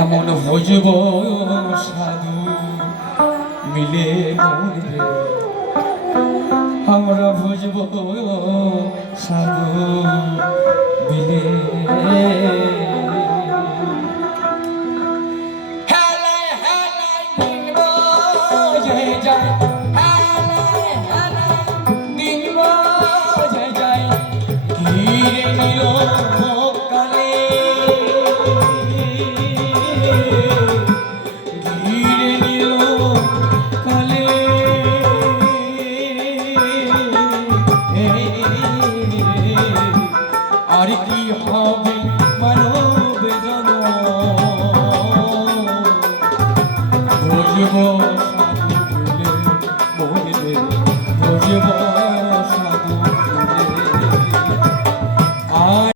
এমন ভজব সাধু মিলে মরবে, আমরা ভজব সাধু মিলে। আর কি হবে মানব জন্ম, বুঝবো